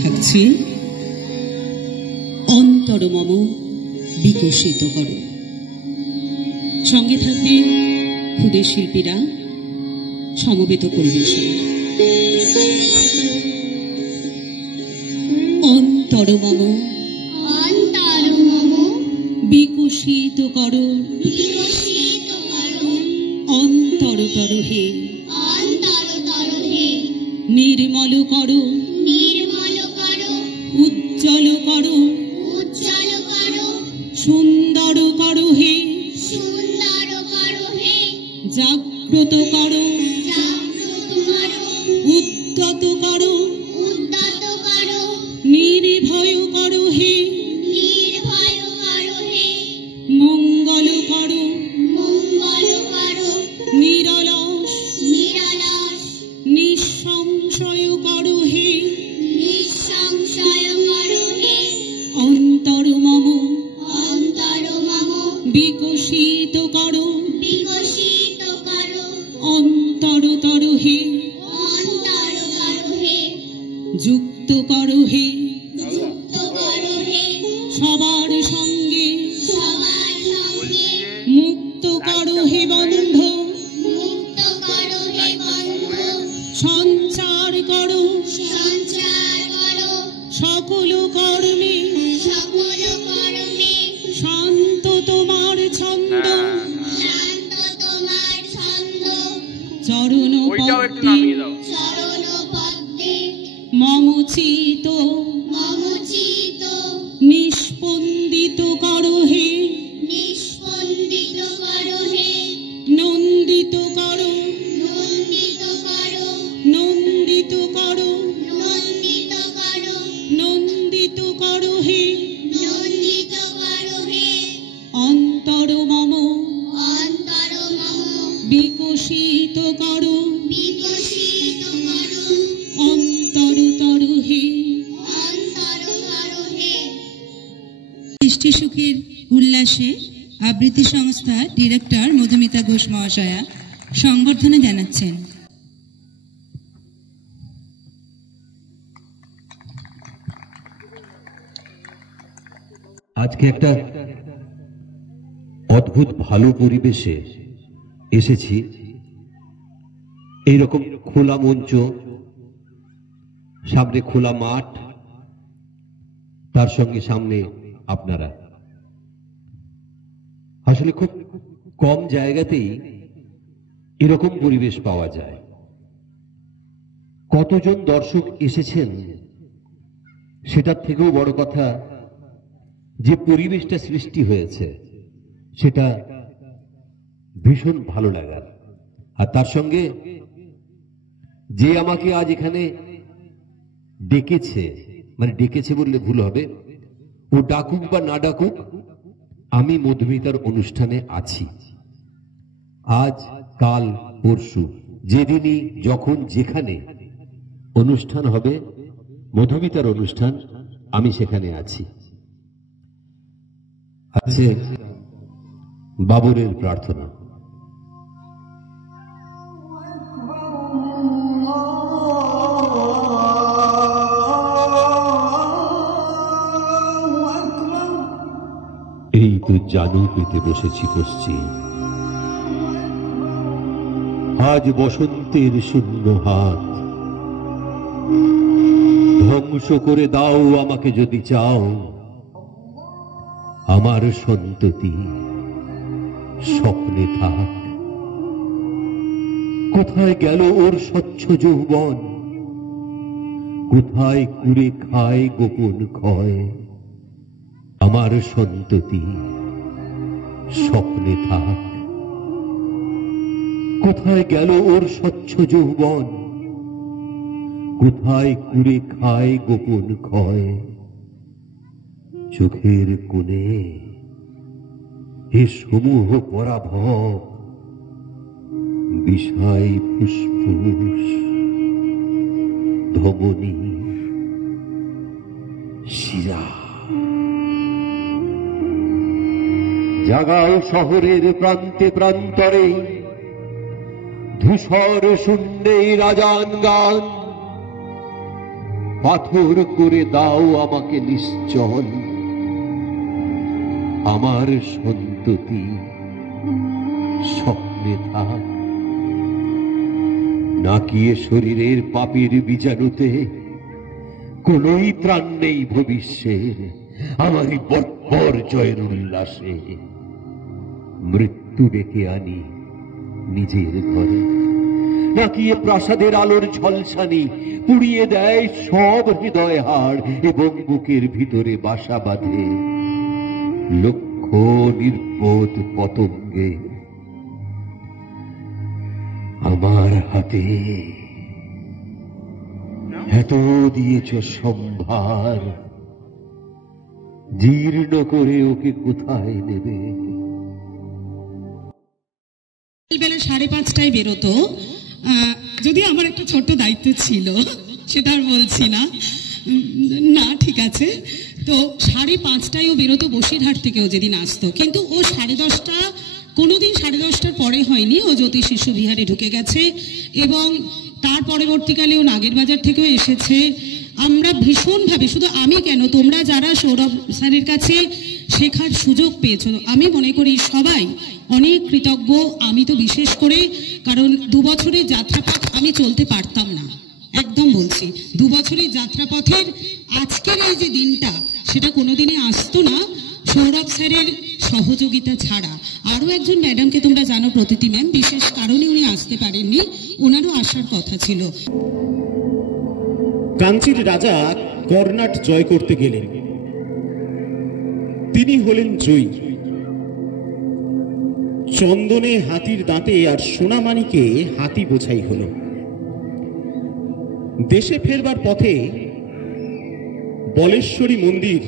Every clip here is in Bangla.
থাকছে অন্তর মম বিকশিত করো। সঙ্গে থাকবে ক্ষুদে শিল্পীরা সমবেত পরিবেশন। অন্তর মম বিকশিত করো, অন্তরতর হে নির্মল করো, উজ্জ্বল করো, সুন্দর করো হে, জাগ্রত করো, উদ্যত করো, নির্ভয় করো হে, মঙ্গল করো, নিরলস নিঃসংশয় করো হে, অন্তর মম বিকশিত করো, অন্তরতর হে যুক্ত করো হে, সবার সঙ্গে মুক্ত করো হে বন্ধ, সঞ্চার করো সকল কর্মে, শান্ত তোমার ছন্দ, চরণ পদ্মে মমচিত নিষ্পন্দিত করো হে, নন্দিত করো, নন্দিত করো, নন্দিত করো হে, অন্তর মম বিকশিত করো, অন্তরতর হে। সৃষ্টি সুখের উল্লাসে আবৃত্তি সংস্থা ডিরেক্টর মধুমিতা ঘোষ মহাশয়া সংবর্ধনা জানাচ্ছেন। আজকে একটা অদ্ভুত ভালো পরিবেশে এসেছি। এইরকম খোলা মঞ্চ, সামনে খোলা মাঠ, তার সঙ্গে সামনে আপনারা। আসলে খুব কম জায়গাতেই এরকম পরিবেশ পাওয়া যায়। কতজন দর্শক এসেছেন সেটার থেকেও বড় কথা যে পরিবেশটা সৃষ্টি হয়েছে সেটা ভীষণ ভালো লাগার। আর তার সঙ্গে যে আমাকে আজ এখানে ডেকেছে, মানে ডেকেছে বললে ভুল হবে, ও ডাকুক বা না ডাকুক, আমি মধুমিতার অনুষ্ঠানে আছি। আজ কাল পরশু যেদিনই যখন যেখানে অনুষ্ঠান হবে, মধুমিতার অনুষ্ঠান, আমি সেখানে আছি। আছে বাবুরের প্রার্থনা। এই তো জানু পেতে বসেছি পশ্চিম, আজ বসন্তের শূন্য হাত, ধ্বংস করে দাও আমাকে যদি চাও, আমার সন্ততি স্বপ্নে থাক। কোথায় গেল ওর স্বচ্ছ যৌবন, কোথায় কুড়ে খায় গোপন ক্ষয়, আমার সন্ততি স্বপ্নে থাক। কোথায় গেল ওর স্বচ্ছ যৌবন, কোথায় কুড়ে খায় গোপন ক্ষয়, চোখের কোণে এ সমূহ পরাভব, বিষাই ফুসফুস ধমনী শিরা। জাগাও শহরের প্রান্তে প্রান্তরে, ধূসর শূন্যে রাজান গান, পাথর করে দাও আমাকে নিশ্চল, আমার সন্ততি স্বপ্নে থাক। নাকি এ শরীরের পাপের বীজাণুতে কোনই ত্রাণ নেই ভবিষ্যের, আমারই বর্বর জয়ের উল্লাসে মৃত্যু ডেকে আনি নিজের ঘরে। নাকি এ প্রাসাদের আলোর ঝলসানি পুড়িয়ে দেয় সব হৃদয় হাড় এবং বুকের ভিতরে বাসা বাঁধে লক্ষ নির্বোধ পতঙ্গে। আমার হাতে এত দিয়েছ সম্ভার, জীর্ণ করে ওকে কোথায় নেবে? বেলা 5:30টায় বেরোতো। যদি আমার একটা ছোট্ট দায়িত্ব ছিল, সেটা আর বলছি না। না, ঠিক আছে। তো 5:30টায় ও বেরোতো বসিরহাট থেকে, ও যেদিন আসতো। কিন্তু ও 10:30, কোনোদিন 10:30টার পরে হয়নি। ও জ্যোতি শিশু বিহারে ঢুকে গেছে এবং তার পরবর্তীকালে ও নাগেরবাজার থেকেও এসেছে। আমরা ভীষণভাবে, শুধু আমি কেন, তোমরা যারা সৌরভ স্যারের কাছে শেখার সুযোগ পেয়েছো, আমি মনে করি সবাই অনেক কৃতজ্ঞ। আমি তো বিশেষ করে, কারণ 2 বছরের যাত্রাপথ আমি চলতে পারতাম না, একদম বলছি। 2 বছরের যাত্রাপথের আজকের এই যে দিনটা, সেটা কোনোদিনই আসতো না সৌরভ স্যারের সহযোগিতা ছাড়া। আরও একজন ম্যাডামকে তোমরা জানো, প্রতীতি ম্যাম, বিশেষ কারণে উনি আসতে পারেননি, ওনারও আসার কথা ছিল। কাঞ্চির রাজা কর্ণাট জয় করতে গেলেন, তিনি হলেন জয়ী। চন্দনে হাতির দাঁতে আর সোনামানিকে হাতি বোঝাই হল। দেশে ফেরবার পথে বলেশ্বরী মন্দির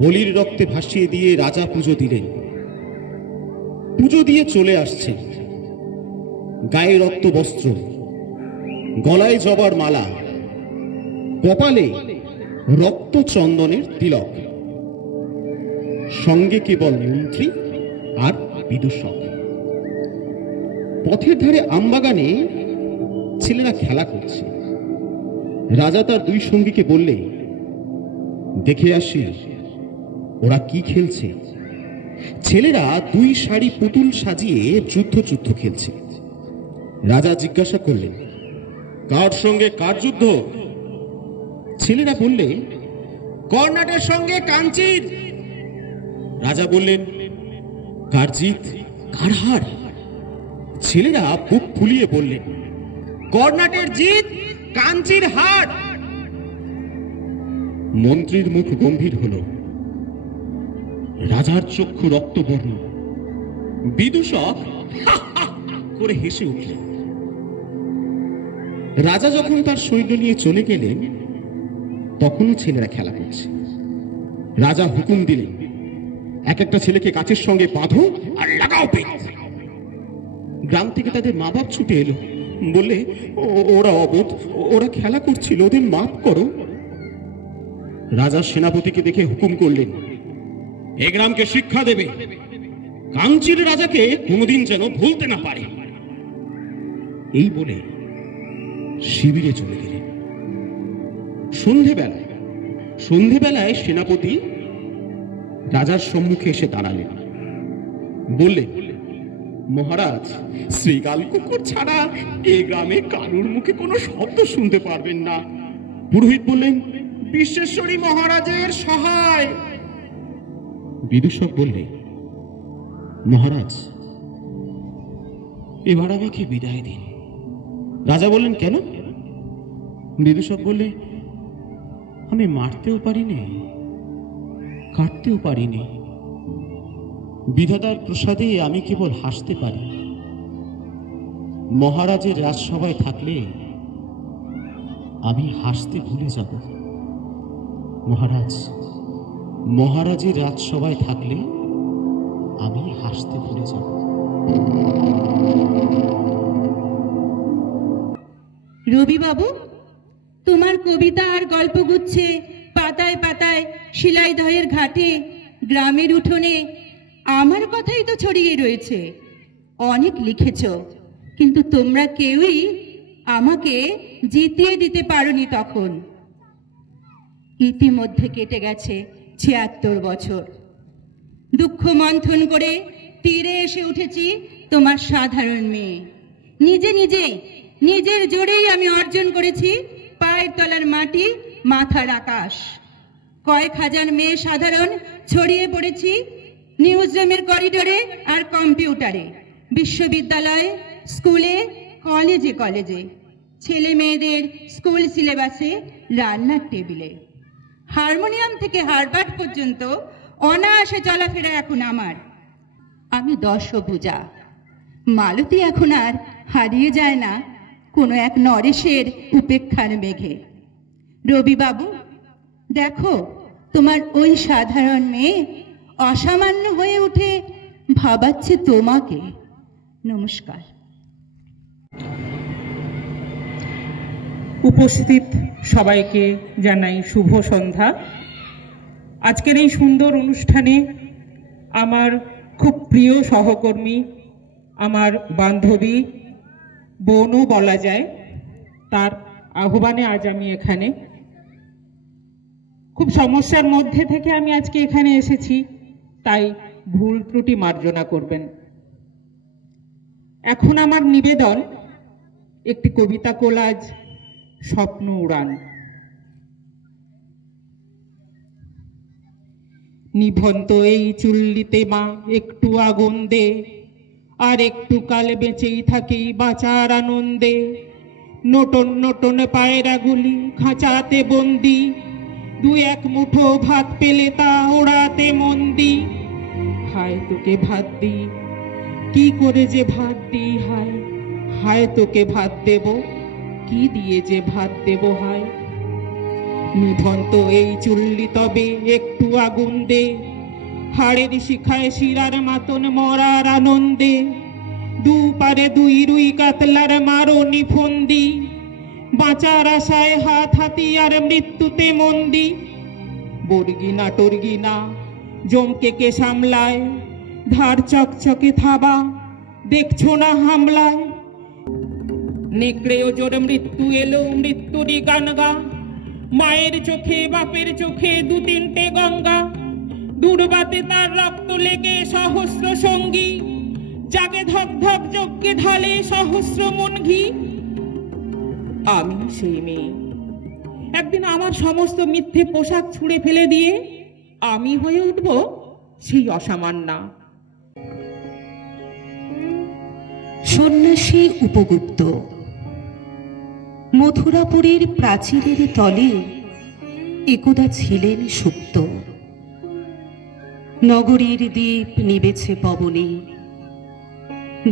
বলির রক্তে ভাসিয়ে দিয়ে রাজা পুজো দিলেন। পুজো দিয়ে চলে আসছেন, গায়ে রক্ত বস্ত্র, গলায় জবার মালা, কপালে রক্ত চন্দনের তিলক, সঙ্গে কেবল মন্ত্রী আর বিদূষক। পথের ধারে আমবাগানে ছেলেরা খেলা করছে। রাজা তার 2 সঙ্গীকে বললে, দেখে আসি ওরা কি খেলছে। ছেলেরা 2 শাড়ি পুতুল সাজিয়ে যুদ্ধ খেলছে। রাজা জিজ্ঞাসা করলেন, কার সঙ্গে কার যুদ্ধ? ছেলেরা বললে, কর্ণাটের সঙ্গে কাঞ্চির। রাজা বললেন, কার জিত কার হার? ছেলেরা বুক ফুলিয়ে বললেন, কর্ণাটের জিত, কাঞ্চির হার। মন্ত্রীর মুখ গম্ভীর হল, রাজার চক্ষু রক্তবর্ণ। বিদূষক করে হেসে উঠলেন। রাজা যখন তার সৈন্য নিয়ে চলে গেলেন, তখনও ছেলেরা খেলা করছে। রাজা হুকুম দিলেন, এক একটা ছেলেকে গাছের সঙ্গে বাঁধো আর লাগাও পেট। গ্রাম থেকে তাদের মা বাপ ছুটে এলো, বললে, ওরা অবোধ, ওরা খেলা করছিল, ওদের মাফ করো। রাজা সেনাপতিকে দেখে হুকুম করলেন, এ গ্রামকে শিক্ষা দেবে, কাঞ্চির রাজাকে কোনোদিন যেন ভুলতে না পারে। এই বলে শিবিরে চলে গেলেন। সন্ধেবেলায় সেনাপতি রাজার সম্মুখে এসে দাঁড়ালেন, বললেন, মহারাজ, শ্রীগাল কুকুর ছাড়া এই গ্রামে কারুর মুখে কোনো শব্দ শুনতে পারবেন না। পুরোহিত বললেন, বিশ্বেশ্বরী মহারাজের সহায়। বিদূষক বললে, মহারাজ, এবার আমাকে বিদায় দিন। রাজা বললেন, কেন? বিদূষক বললে, আমি মারতেও পারিনি, কাটতেও পারিনি। বিধাতার প্রসাদে আমি কেবল হাসতে পারি। মহারাজের রাজসভায় থাকলে আমি হাসতে ভুলে যাব। মহারাজের রাজসভায় থাকলে আমি হাসতে ভুলে যাব। রবিবাবু, তোমার কবিতা আর গল্পগুচ্ছে পাতায় পাতায় শিলাইদহের ঘাটে, গ্রামের উঠোনে আমার কথাই তো ছড়িয়ে রয়েছে। অনেক লিখেছ, কিন্তু তোমরা কেউই আমাকে জিতিয়ে দিতে পারোনি তখন। ইতিমধ্যে কেটে গেছে ৭৬ বছর। দুঃখ মন্থন করে তীরে এসে উঠেছি তোমার সাধারণ মেয়ে। নিজের জোরেই আমি অর্জন করেছি পায়ের তলার মাটি, মাথার আকাশ। কয়েক হাজার মেয়ে সাধারণ ছড়িয়ে পড়েছি নিউজরুমের করিডোরে আর কম্পিউটারে, বিশ্ববিদ্যালয়ে, স্কুলে, কলেজে, ছেলে মেয়েদের স্কুল সিলেবাসে, রান্নার টেবিলে। হারমোনিয়াম থেকে হারবার্ট পর্যন্ত অনায়াসে চলাফেরা এখন আমার। আমি দশভুজা। মালতী এখন আর হারিয়ে যায় না কোনো এক নরেশের উপেক্ষার মেঘে। রবিবাবু, দেখো তোমার ওই সাধারণ মেয়ে অসামান্য হয়ে উঠে ভাবাচ্ছে তোমাকে। নমস্কার। উপস্থিত সবাইকে জানাই শুভ সন্ধ্যা। আজকের এই সুন্দর অনুষ্ঠানে আমার খুব প্রিয় সহকর্মী, আমার বান্ধবী, বোনও বলা যায়, তার আহ্বানে আজ আমি এখানে। খুব সমস্যার মধ্যে থেকে আমি আজকে এখানে এসেছি, তাই ভুল ত্রুটি মার্জনা করবেন। এখন আমার নিবেদন একটি কবিতা কোলাজ, স্বপ্ন উড়ান। নিভন্ত এই চুল্লিতে মা একটু আগুন দে, আর একটু কাল বেঁচেই থাকি বাঁচার আনন্দে। নটন নটন পায়রাগুলি খাঁচাতে বন্দি, দু এক মুঠো ভাত পেলে তা ওড়াতে মন্দি। হায় তোকে ভাত দি, কি করে যে ভাত দি, হায় হায় তোকে ভাত দেব, কি দিয়ে যে ভাত দেব, হায়। নিভন্ত এই চুল্লি তবে একটু আগুন দে, হাড়ের শিখায় শিরার মাতন মরার আনন্দে। দুপারে দুই রুই কাতলার মারো নিফন্দি, বাঁচার আশায় হাত হাতিয়ার মৃত্যুতে মন্দি। বর্গিনা টর্গিনা জমকে কে সামলায়, ধার চকচকে থাবা দেখছো না হামলায়। নেকড়ে ওজোর মৃত্যু এলো, মৃত্যুরই গান গা, মায়ের চোখে বাপের চোখে দু তিনটে গঙ্গা। দুর্বাতে তার রক্ত লেগে সহস্র সঙ্গী, জাগে ধক ধক যজ্ঞে ঢালে সহস্র মন ঘি। আমি সেই মেয়ে, একদিন আমার সমস্ত মিথ্যে পোশাক ছুঁড়ে ফেলে দিয়ে আমি হয়ে উঠব সেই অসামান্যা। সন্ন্যাসী উপগুপ্ত। মথুরাপুরীর প্রাচীরের তলে একদা ছিলেন সুপ্ত। নগরীর দ্বীপ নিবেছে পবনে,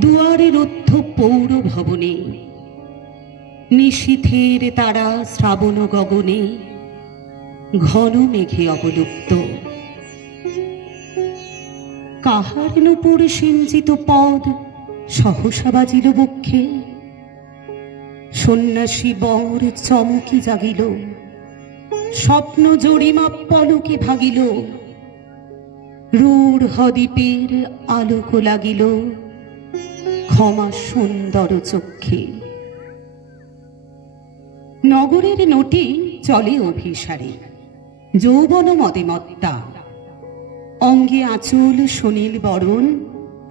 দুয়ারে রুদ্ধ পৌর ভবনে। নিশীথের তারা শ্রাবণ গগনে, ঘন মেঘে অবলুপ্ত। কাহার নূপুর সিঞ্চিত পদ সহসা বাজিল বক্ষে, সন্ন্যাসী বর চমকি জাগিল, স্বপ্ন জরিমা পলকে ভাগিল। রূঢ় দ্বীপের আলোক লাগিল, ক্ষমা সুন্দর চক্ষে। নগরের নটি চলে অভিসারে, যৌবন মদে মত্তা। অঙ্গে আঁচল সুনীল বরণ,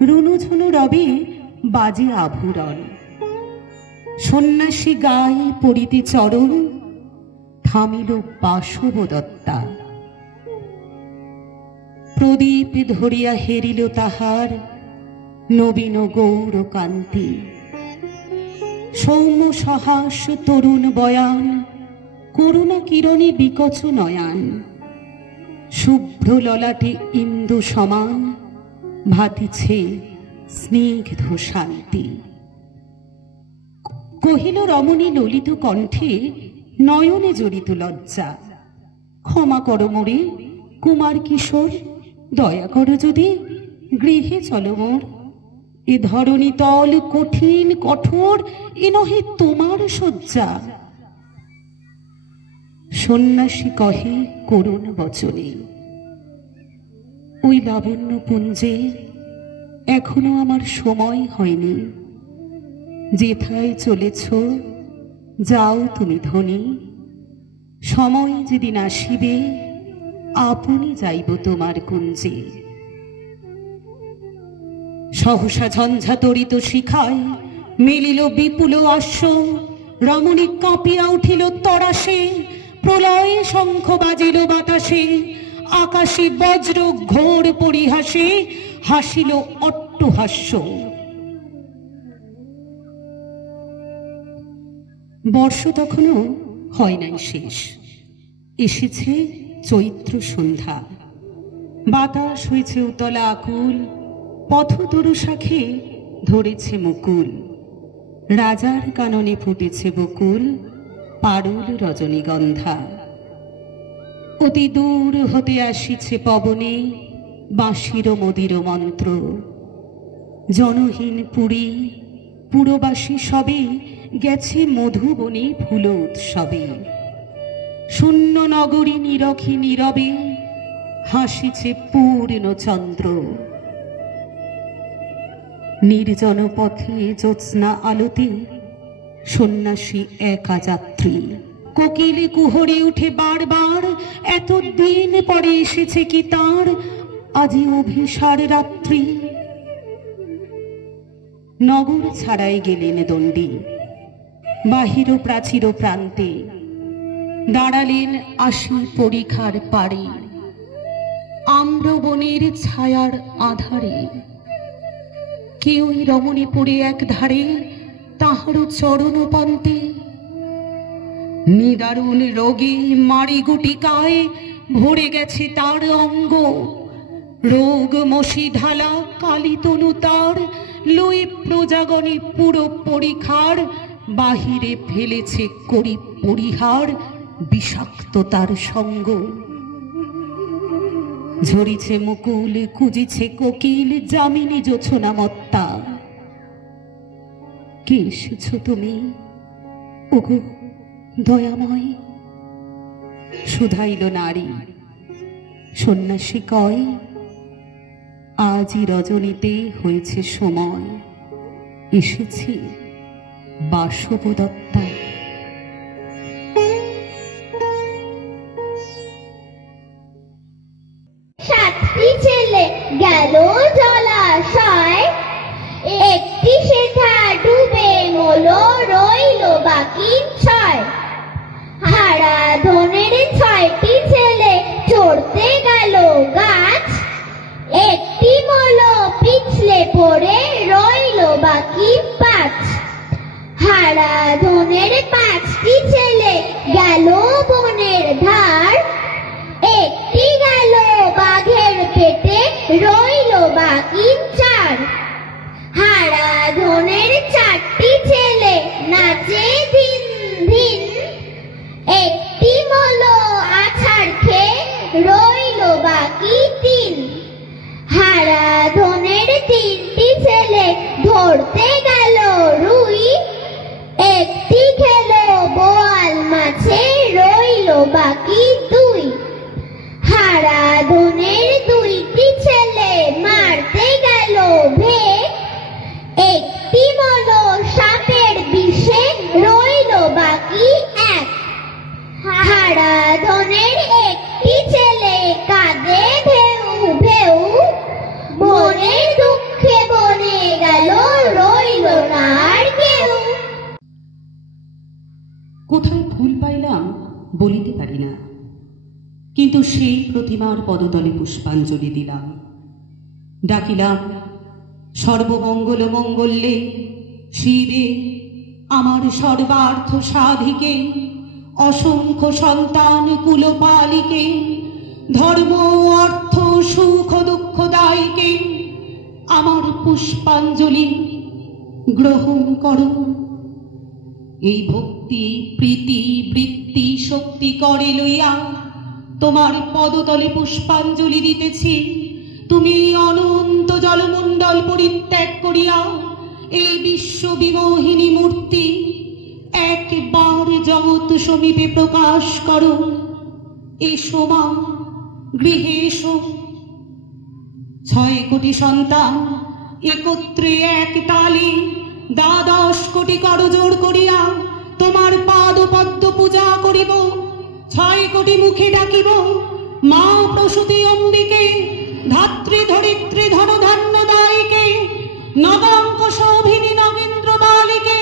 রুনুঝুনু রবে বাজে আভূরণ। সন্ন্যাসী গায়ে পড়িতে চরণ, থামিল বাসবদত্তা। প্রদীপ ধরিয়া হেরিল তাহার নবীন গৌর কান্তি। সৌম্য সহাস তরুণ বয়ান, করুণা কিরণে বিকচ নয়ান। শুভ্র ললাটে ইন্দু সমান, ভাতিছে স্নিগ্ধ শান্তি। কহিল রমণী ললিত কণ্ঠে, নয়নে জড়িত লজ্জা। ক্ষমা করো মোরে কুমার কিশোর, দয়া করো যদি গৃহে চলো মোর। এ ধরণী তল কঠিন কঠোর, এ নহে তোমার শয্যা। সন্ন্যাসী কহে করুণ বচনে, ওই লাবণ্য পুঞ্জে এখনো আমার সময় হয়নি। যেথায় চলেছ যাও তুমি ধনী, সময় যেদিন আসিবে আপনি যাইব তোমার কুঞ্জে। সহসা ঝঞ্ঝা তরিত শিখায় মিলিল বিপুল আশ্ব, রমণী কাঁপিয়া উঠিল তরাসে, প্রলয়ে শঙ্খ বাজিল বাতাসে, আকাশে বজ্র ঘোর পরিহাসে হাসিল অট্টহাস্য। বর্ষ তখনও হয় নাই শেষ, এসেছে চৈত্র সন্ধ্যা। বাতাস হয়েছে উতলা আকুল, পথতরু শাখে ধরেছে মুকুল। রাজার কাননে ফুটেছে বকুল, পারুল রজনীগন্ধা। অতি দূর হতে আসিছে পবনে বাঁশির মদির মন্ত্র। জনহীন পুরী পুরবাসী সবে গেছে মধুবনে ফুল উৎসবে। শূন্য নগরী নীরখী নীরবে হাসিছে পূর্ণ চন্দ্র। নির্জন পথে জ্যোৎস্না আলোতে সন্ন্যাসী একা যাত্রী। কোকিল কুহরে উঠে বারবার, এত দিন পরে এসেছে কি তার আজি অভিসার রাত্রি। নগর ছাড়াই গেলেন দণ্ডী, বাহির প্রাচীর প্রান্তে দাঁড়ালেন আসি পরিখার পাড়ে। আম্রবনের ছায়ার আধারে কেউই রমণীপুরে এক ধারে, তাহার চরণ পান্তে নিদারুণ রোগে মারি গুটিকায় ভরে গেছে তার অঙ্গ। রোগ মশি ঢালা কালী তনু তার, লয়ে প্রজাগণে পুরো পরিখার বাহিরে ফেলেছে করি পরিহার বিষাক্ত তার সঙ্গ। ঝরিছে মুকুল খুঁজিছে কোকিল, যামিনী জোছনা মত্তা। কে এসেছ তুমি ওগো দয়াময়? শুধাইল নারী। সন্ন্যাসী কয়, আজই রজনীতে হয়েছে সময়, এসেছি বাসবদত্তা। সাতটি ছেলে গেল জলাশয়, একটি সেথা ডুবে মলো, রইল বাকি ছয়। হারা ধনের 6টি ছেলে চড়তে গেল গাছ, একটি মলো পিছলে পড়ে রইল বাকি 5। হারা ধনের 5টি ছেলে গেল বনের ধার, একটি গেল বাঘের পেটে রইল বাকি 4। হারা ধনের 4টি ছেলে নাচে দিন দিন, একটি মলো আছাড় খেয়ে রইল বাকি 3। হারা ধনের 3টি ছেলে ধরতে গেল রুই, একটি খেলো বোয়াল মাছে রইল বাকি 2। হারা ধনের 2টি ছেলে মারতে গেল ভেক, একটি মলো সাপের বিষে রইল বাকি 1। হারা ধনের 1টি ছেলে কাঁদে ভেউ ভেউ, বনের দুঃখে বনে গেল রইল না আর কেউ। কোথায় ফুল পাইলাম বলিতে পারি না, কিন্তু সেই প্রতিমার পদতলে পুষ্পাঞ্জলি দিলাম। ডাকিলাম, সর্বমঙ্গল মঙ্গলে শিবে আমার সর্বার্থ সাধিকে, অসংখ্য সন্তান কুলপালিকে, ধর্ম অর্থ সুখ দুঃখ দায়কে আমার পুষ্পাঞ্জলি গ্রহণ করো। এই ভক্তি প্রীতি বৃত্তি শক্তি করে লইয়া তোমার পদতলে পুষ্পাঞ্জলি দিতেছি। তুমি অনন্ত জলমণ্ডল পরিত্যাগ করিয়া এই বিশ্ব বিমোহিনী মূর্তি একবার জগৎ সমীপে প্রকাশ করো। এসো মা, গৃহে এসো। 6 কোটি সন্তান একত্রে এক তালে 10 কোটি করজোড় করিয়া তোমার পাদ পদ্ম পূজা করিব, 6 কোটি মুখে ডাকিব, মা প্রসূতি অম্বিকে, ধাত্রী ধরিত্রী ধন ধান্য দায়িকে, নবাঙ্ক শোভিনী নগেন্দ্র বালিকে,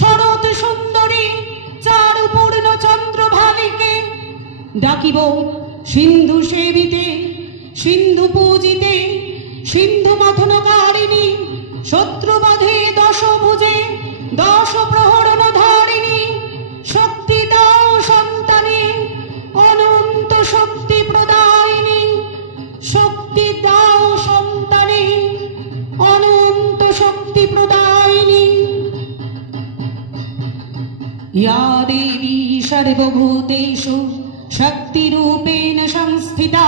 শরৎ সুন্দরী চারু পূর্ণ চন্দ্র ভালিকে। ডাকিব সিন্ধু সেবিতে, সিন্ধু পূজিতে, সিন্ধু মথনকারিণী, শত্রুবধে 10 ভুজে 10 প্রহরণ ধারিণী। শক্তি দাও সন্তানে, অনন্ত শক্তি প্রদায়িনী। শক্তি দাও সন্তানে, অনন্ত শক্তি প্রদায়িনী। या देवी सर्वभूतेषु शक्तिरूपेण संस्थिता,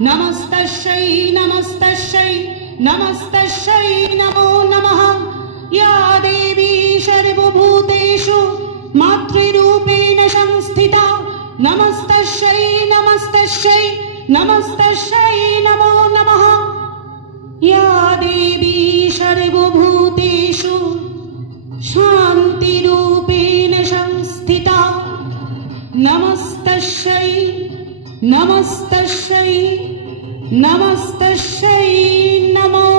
नमस्तस्यै नमस्तस्यै नमस्तस्यै नमो नमः। या देवी सर्वभूतेषु मातृरूपेण संस्थिता, नमस्तस्यै नमस्तस्यै नमस्तस्यै नमो नमः। या देवी सर्वभूतेषु शान्तिरूपेण संस्थिता, नमस्तस्यै नमस्तस्यै नमस्तस्यै नमो